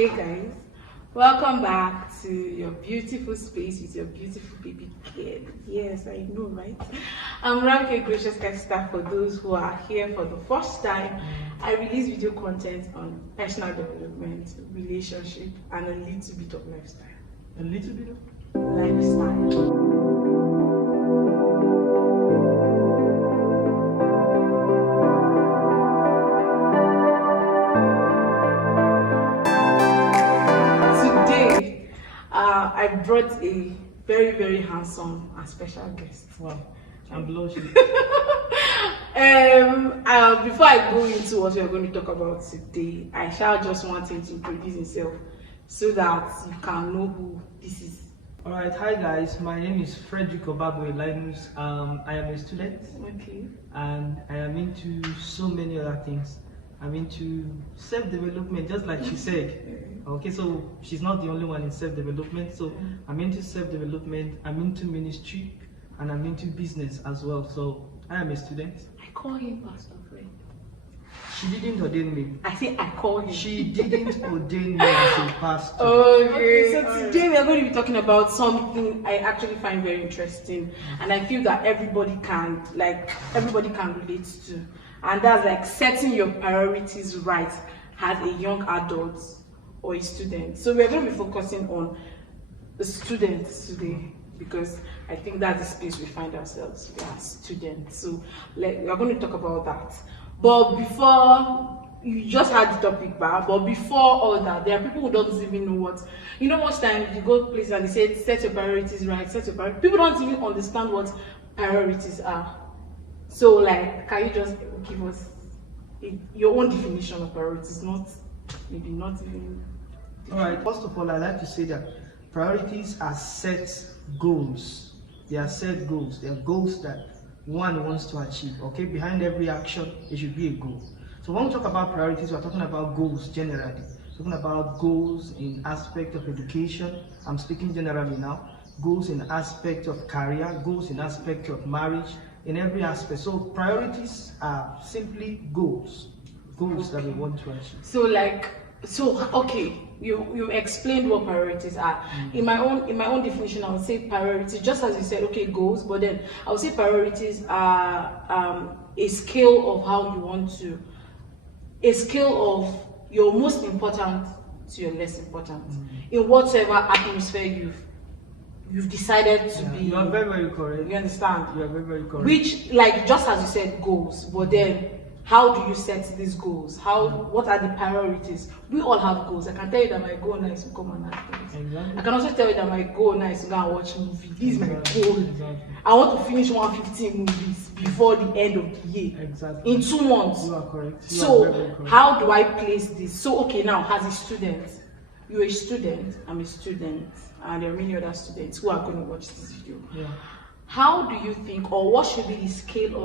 Hey guys, welcome back to your beautiful space with your beautiful baby kid. Yes, I know, right? I'm Gracious-Esther. For those who are here for the first time, I release video content on personal development, relationship, and a little bit of lifestyle. A little bit of Lifestyle. Today, I brought a very, very handsome and special guest. wow, I'm blushing. Before I go into what we are going to talk about today, I shall just want him to introduce himself so that you can know who this is. Alright, hi guys, my name is Frederick Obabo Linus. I am a student. Okay. And I am into so many other things. I'm into self-development, just like she said. Okay, so she's not the only one in self-development. So I'm into self-development, I'm into ministry, and I'm into business as well. So I am a student. I call him Pastor Fred. She didn't ordain me. I say I call him. She didn't ordain me as a pastor. Okay, so today we are going to be talking about something I actually find very interesting, and I feel that everybody can relate to, and that's like setting your priorities right as a young adult or a student. So we're going to be focusing on the students today because I think that's the space we find ourselves. We are students, so we are going to talk about that. But before, you just had the topic back, but before all that, there are people who don't even know what, most times you go places and they say, set your priorities right, set your priorities. People don't even understand what priorities are. So can you just give us your own definition of priorities, not even. Alright, first of all, I'd like to say that priorities are set goals. They are set goals. They are goals that one wants to achieve. Okay, behind every action, there should be a goal. So when we talk about priorities, we're talking about goals generally. We're talking about goals in aspect of education. I'm speaking generally now. Goals in aspect of career, goals in aspect of marriage, in every aspect. So priorities are simply goals that we want to achieve. Okay, you explained what priorities are. In my own definition, I would say priorities, just as you said, okay, goals, but then I would say priorities are a scale of how you want to, a scale of your most important to your less important, in whatever atmosphere you've decided to be. You are very, very correct. You understand? You are very, very correct. Which, just as you said, goals, but then how do you set these goals? What are the priorities? We all have goals. I can tell you that my goal now is to come and act. Exactly. I can also tell you that my goal now is to go and watch movies. This is my goal. Exactly. I want to finish 115 movies before the end of the year. Exactly. In 2 months. You are correct. You are very, very correct. How do I place this? So okay, now as a student, you're a student, I'm a student, and there are many other students who are going to watch this video. Yeah. How do you think, or what should be the scale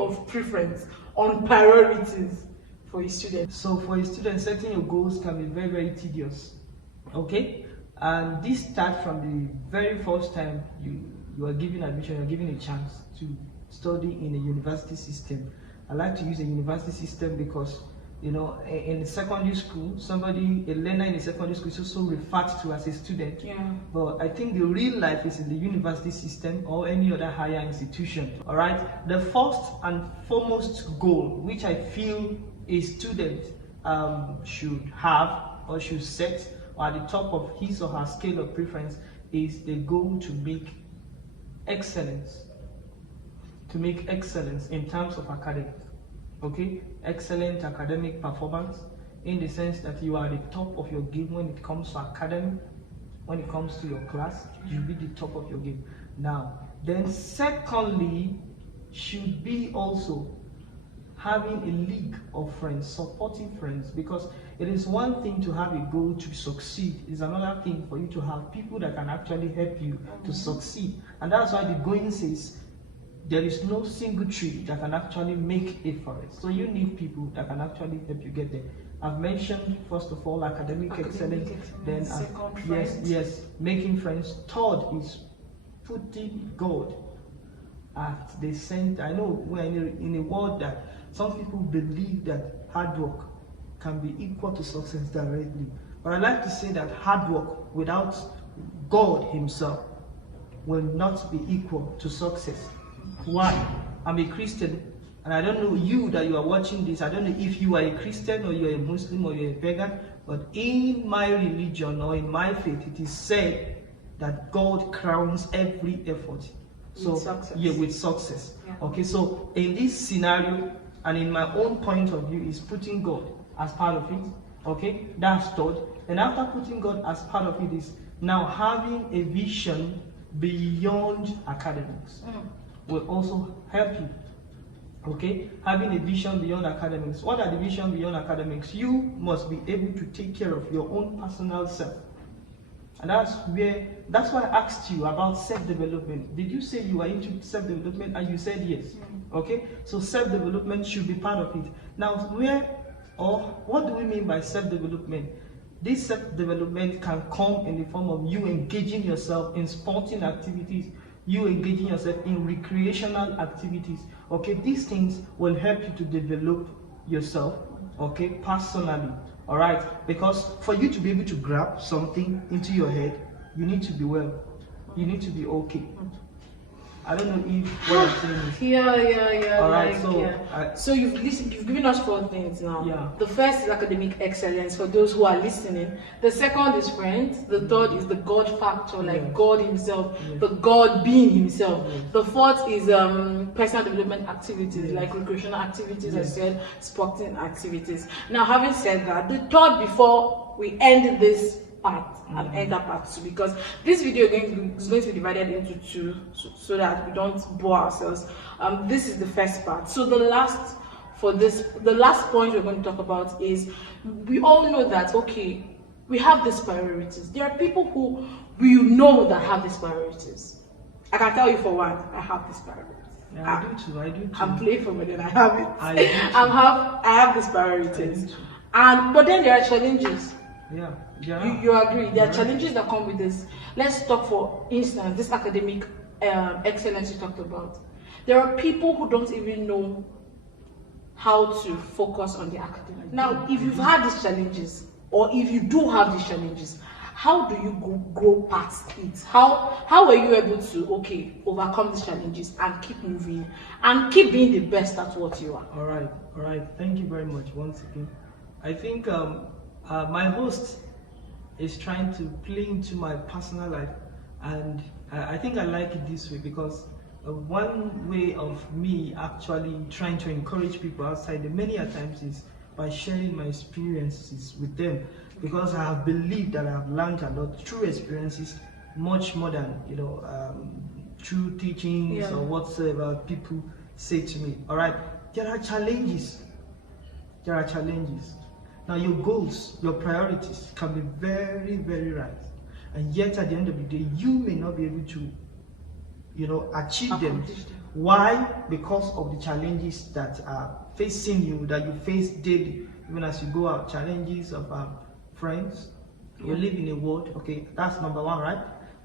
of preference on priorities for a student? So for a student, setting your goals can be very, very tedious. Okay? And this starts from the very first time you are given admission, you are given a chance to study in a university system. I like to use a university system because in secondary school, a learner in a secondary school is also referred to as a student. Yeah. But I think the real life is in the university system or any other higher institution. All right. The first and foremost goal, which I feel a student should have or should set, or at the top of his or her scale of preference, is the goal to make excellence. To make excellence in terms of academics. Okay, excellent academic performance in the sense that you are at the top of your game when it comes to academic, when it comes to your class, you'll be the top of your game. Now, then secondly, should be also having a league of friends, supporting friends, because it is one thing to have a goal to succeed, it's another thing for you to have people that can actually help you to succeed. And that's why the going says, there is no single tree that can actually make a forest. So you need people that can actually help you get there. I've mentioned, first of all, academic excellence. Then, yes, making friends. Third is putting God at the center. I know we're in a world that some people believe that hard work can be equal to success directly. But I like to say that hard work without God Himself will not be equal to success. Why? I'm a Christian, and I don't know you that you are watching this. I don't know if you are a Christian or you are a Muslim or you are a pagan, but in my religion or in my faith, it is said that God crowns every effort. So with success. Yeah, with success. Yeah. Okay, so in this scenario, and in my own point of view, is putting God as part of it. Okay, that's third. And after putting God as part of it is now having a vision beyond academics will also help you. Okay, having a vision beyond academics. What are the vision beyond academics? You must be able to take care of your own personal self. And that's why I asked you about self-development. Did you say you are into self-development? And you said yes. Okay, so self-development should be part of it. Now, what do we mean by self-development? This self-development can come in the form of you engaging yourself in sporting activities, you engaging yourself in recreational activities. Okay, these things will help you to develop yourself, okay, personally. All right, because for you to be able to grab something into your head, you need to be well. You need to be okay. I don't know if what I'm saying is. Yeah. All right, so you've given us 4 things now. Yeah. The first is academic excellence for those who are listening. The second is friends. The third is the God factor, like Yes. God Himself, Yes. the God being Himself. Yes. The fourth is personal development activities, Yes. like recreational activities, Yes. I said, sporting activities. Now, having said that, the third before we end this part and end that part 2, because this video is going to be divided into 2 so that we don't bore ourselves. This is the first part. So the last point we're going to talk about is, we all know that, okay, we have these priorities. There are people who we know that have these priorities. I can tell you for one, I have these priorities. Yeah, I do too. I'm playful, but then I have it. I do too. I have these priorities. I do too. But then there are challenges. Yeah. You agree? There are challenges that come with this. Let's talk, for instance, this academic excellence you talked about. There are people who don't even know how to focus on the academic. Now, if you've had these challenges, or if you do have these challenges, how do you go past it? How are you able to overcome these challenges and keep moving and keep being the best at what you are? All right. Thank you very much once again. I think my host is trying to play into my personal life, and I think I like it this way, because one way of me actually trying to encourage people outside the many a times is by sharing my experiences with them, because I have believed that I have learned a lot through experiences, much more than through teachings or whatsoever people say to me. All right, there are challenges. Now, your goals, your priorities can be very, very right, and yet at the end of the day, you may not be able to, achieve them. Why? Because of the challenges that are facing you, that you face daily, even as you go out. Challenges of friends. You live in a world. Okay, that's number one, right?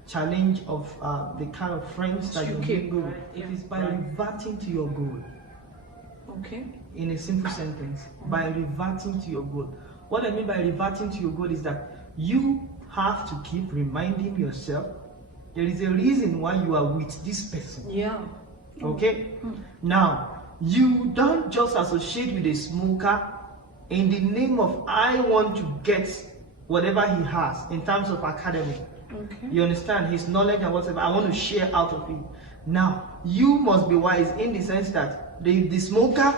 Challenge of the kind of friends that you mingle with. It is by reverting to your goal. Okay. In a simple sentence, by reverting to your goal. What I mean by reverting to your goal is that you have to keep reminding yourself there is a reason why you are with this person. Yeah. Okay? Now, you don't just associate with a smoker in the name of, I want to get whatever he has in terms of academic. Okay. You understand? His knowledge and whatever, I want to share out of it. Now, you must be wise in the sense that the smoker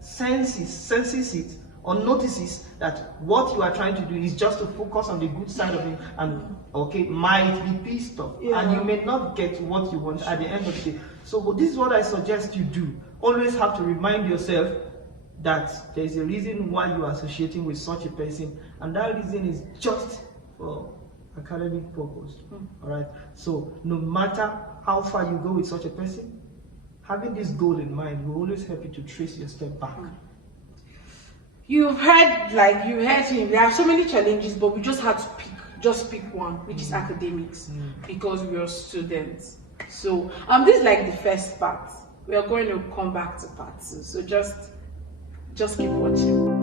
senses it or notices that what you are trying to do is just to focus on the good side of it, and might be pissed off, and you may not get what you want at the end of the day. So this is what I suggest you do. Always have to remind yourself that there is a reason why you are associating with such a person, and that reason is just for academic purpose. All right, so no matter how far you go with such a person, having this goal in mind will always help you to trace your step back. You heard him. There are so many challenges, but we just had to pick one, which is academics, because we are students. So this is like the first part. We are going to come back to part 2. So just keep watching.